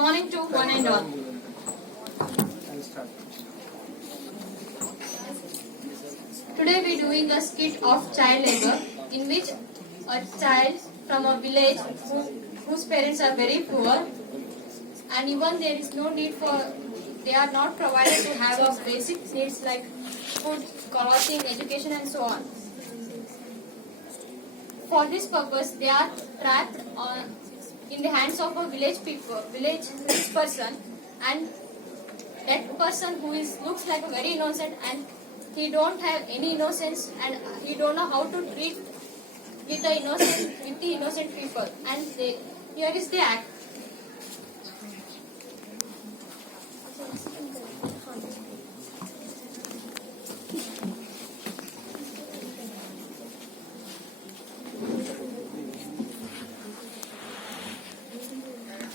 morning to one and all. Today we are doing a skit of child labor in which a child from a village whose parents are very poor, and even there is no need for, they are not provided to have a basic needs like food, clothing, education and so on. For this purpose, they are trapped in the hands of a village rich person, and that person who looks like a very innocent, and he don't have any innocence, and he don't know how to treat with the innocent people, and here is the act.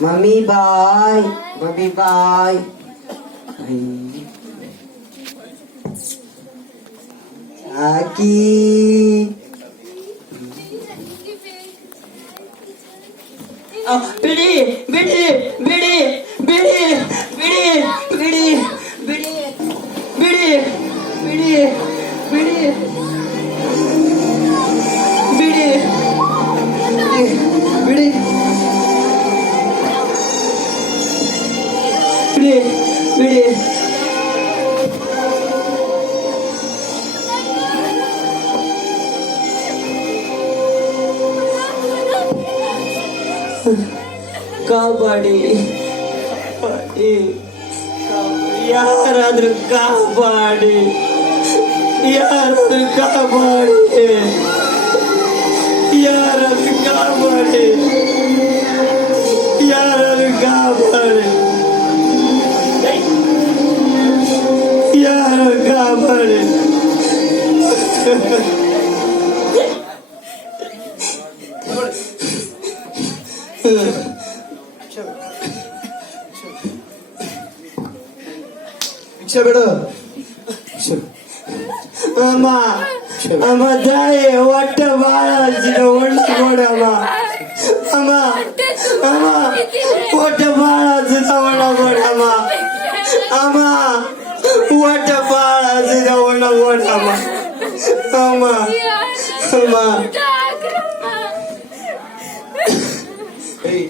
Mummy, bye. Mummy, bye. Aki. Bidi, bidi, bidi, bidi, bidi, bidi, bidi, bidi, bidi, bidi, bidi, bidi. Bidi. Kabaddi. ಯಾರಾದ್ರೂ ಕಾಪಾಡಿ, ಯಾರಾದ್ರೂ ಕಾಪಾಡಿ, ಯಾರಾದ್ರೂ ಕಾಪಾಡಿ, ಯಾರಾದ್ರೂ ಕಾಪಾಡಿ, ಯಾರು ಕಾಪಾಡಿ. ಭಿಕ್ಷೆ ಬೇಡ. ಅಮ್ಮ ಅಮ್ಮ ತಾಯಿ ಹೊಟ್ಟೆ ಬಾಳ ಹಸಿದ ಒಳ್ಳೆ ಕೊಡಮ್ಮ. ಅಮ್ಮ ಅಮ್ಮ ಹೊಟ್ಟೆ ಬಾಳ ಹಸಿದ ಒಳ್ಳೆ ಕೊಡಮ್ಮ. ಅಮ್ಮ ಹೊಟ್ಟೆ ಬಾಳ ಹಸಿದ ಒಳ್ಳೆ ಕೊಡಮ್ಮ. ಅಮ್ಮ ಅಮ್ಮ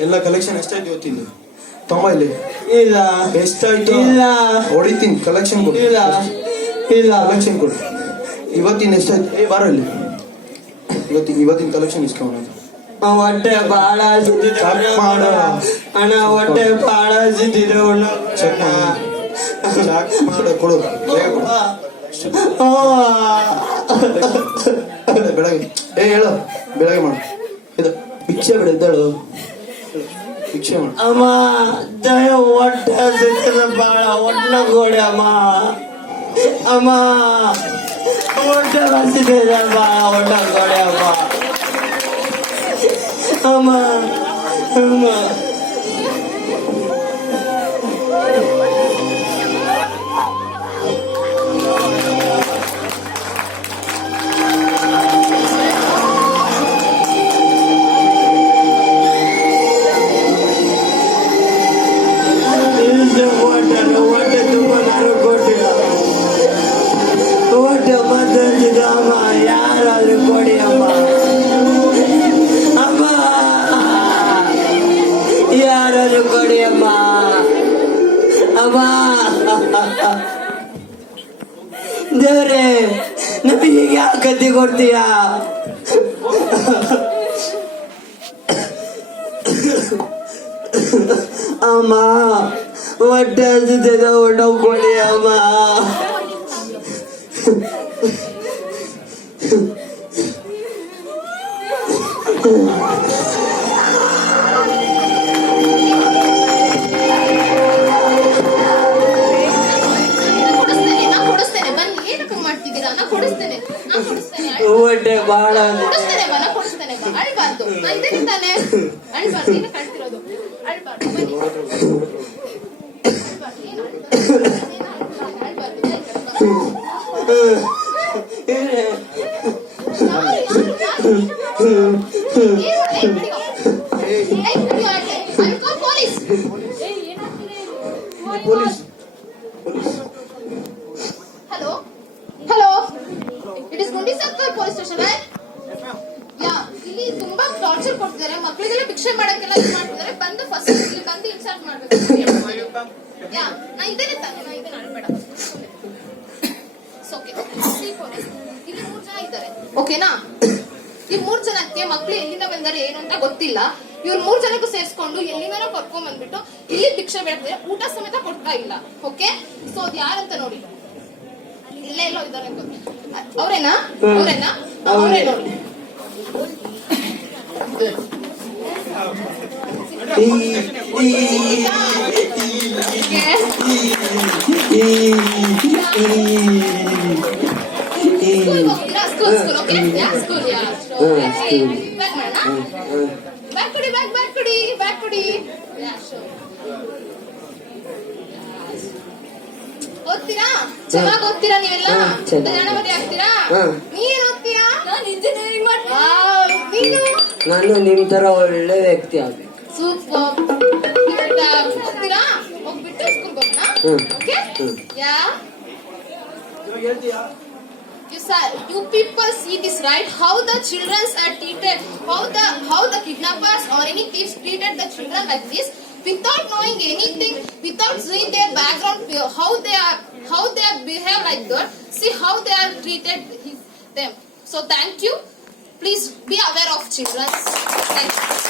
ಎಲ್ಲ ಕಲೆಕ್ಷನ್ ಎಷ್ಟಾಯ್ತು ಇವತ್ತಿಂದು? ತಮ್ಮ ಇಲ್ಲಿ ಇಲ್ಲ ಎಷ್ಟಾಯ್ತು? ಇಲ್ಲ ಹೊಡಿತೀನಿ. ಕಲೆಕ್ಷನ್ ಕೊಡು. ಇಲ್ಲ ಇಲ್ಲ ಕಲೆಕ್ಷನ್ ಕೊಡು. ಇವತ್ತಿನ ಎಷ್ಟಾಯ್ತು? ಬಾರ ಇಲ್ಲಿ. ಇವತ್ತಿನ ಕಲೆಕ್ಷನ್ ಇಸ್ಕೊಂಡು ಹೊಟ್ಟೆ ಬಾಳ ಹಸಿದಿದೆ ಅಣ್ಣ. ಹೊಟ್ಟೆ ಬಾಳ ಹಸಿದಿದೆ ಚೆಕ್ ಮಾಡು. ಕೊಡು, ಬೇಗ ಕೊಡು. ಬೆಳಗ್ಗೆ ಹೇಳು, ಬೆಳಗ್ಗೆ ಮಾಡು. ಇದು ಭಿಕ್ಷೆ ಬಿಡ, ಎದ್ದೇಳು, ಭಿಕ್ಷೆ ಮಾಡು. ಅಮ್ಮ ದಯ ಹೊಟ್ಟೆ ಹಸಿದಿದೆ ಬಾಳ, ಹೊಟ್ಟೆ ಕೊಡಿ ಅಮ್ಮ. ಅಮ್ಮ ಹೊಟ್ಟೆ ಹಸಿದಿದೆ ಬಾಳ, ಹೊಟ್ಟೆ ಕೊಡಿ ಅಮ್ಮ. ಅಮ್ಮ ಅಮ್ಮ ಹೊಟ್ಟೆ ತುಂಬ ನಾನು ಕೊಟ್ಟಿಲ್ಲ. ಹೊಟ್ಟೆ ಮದ್ದಿದ ಅಮ್ಮ, ಯಾರಾದ್ರೂ ಕೊಡಿ ಅಮ್ಮ. ಅಮ್ಮ ಯಾರಾದ್ರೂ ಕೊಡಿ ಅಮ್ಮ. ಅಮ್ಮ ದೇವ್ರೆ, ನಮಗೆ ಯಾಕೆ ಕತ್ತಿ ಕೊಡ್ತೀಯಾ? ಅಮ್ಮ ಹೊಟ್ಟೆ ಹಸಿದ ಊಟ ಕೊಡಿ ಅಮ್ಮ. ಹೊಟ್ಟೆ ಬಾಳ police police Hello? Hello? It is Gundi Sarkar police station, right? Yeah. ಇಲ್ಲಿ ತುಂಬಾ ಟಾರ್ಚರ್ ಕೊಡ್ತಿದ್ದಾರೆ ಮಕ್ಕಳಿಗೆಲ್ಲ ಭಿಕ್ಷೆ ಮಾಡಕ್ಕೆಲ್ಲ ಇದು ಮಾಡ್ತಿದ್ದಾರೆ ಬಂದು ಫಸ್ಟ್ ಇಲ್ಲಿ ಬಂದು ಇನ್ಸಲ್ಟ್ ಮಾಡ್ಬೇಕು ಯಾ ನಾ ಇದ್ದೇನೆ ತಾನೆ ನಾ ಇದ್ದೇನೆ ಅಳ್ಬೇಡ ಓಕೆ ಇಲ್ಲಿ 3 ಜನ ಇದ್ದಾರೆ ಓಕೆನಾ ಈ 3 ಜನಕ್ಕೆ ಮಕ್ಕಳು ಎಲ್ಲಿಂದ ಬಂದರೆ ಏನು ಅಂತ ಗೊತ್ತಿಲ್ಲ ಇವ್ರು 3 ಜನಕ್ಕೂ ಸೇರಿಸ್ಕೊಂಡು ಎಲ್ಲಿಂದನೋ ಕರ್ಕೊಂಡ್ ಬಂದ್ಬಿಟ್ಟು ಇಲ್ಲಿ ಭಿಕ್ಷೆ ಬೇಡ್ತಿದ್ದಾರೆ ಊಟ ಸಮೇತ ಕೊಡ್ತಾ ಇಲ್ಲ ಓಕೆ ಸೊ ಅದು ಯಾರಂತ ನೋಡಿ ಇಲ್ಲೇ ಎಲ್ಲೋ ಇದ್ದಾರೆ ಅವ್ರೇನಾ ಅವ್ರೇನಾ ಅವರೇ ನೋಡಿ ಸ್ಕೂಲ್ ಓಕೆ ಸ್ಕೂಲ್ ಬ್ಯಾಕ್ ಕೊಡಿ ಓದ್ತೀರಾ ಚೆನ್ನಾಗಿ ಓದ್ತೀರಾ ನೀವೆಲ್ಲ ಜ್ಞಾನವತಿ ಆಗ್ತೀರಾ ನೀನ್ ಓದ್ತೀರಾ ನಾನು ಇಂಜಿನಿಯರಿಂಗ್ ಮಾಡ್ತೀನಿ ನೀನು ನಾನು ನಿಮ್ ತರ ಒಳ್ಳೆ ವ್ಯಕ್ತಿ ಆಗ್ಬೇಕು. ಸೂಪರ್ ಓದ್ತೀರಾ ಹೋಗ್ಬಿಟ್ಟು ಸ್ಕೂಲ್ ಹೋಗೋಣ okay yeah you people see this right how the children are treated how the kidnappers or any thieves treated the children like this without knowing anything without seeing their background how they are behave like that see how they are treated them so thank you please be aware of children thank you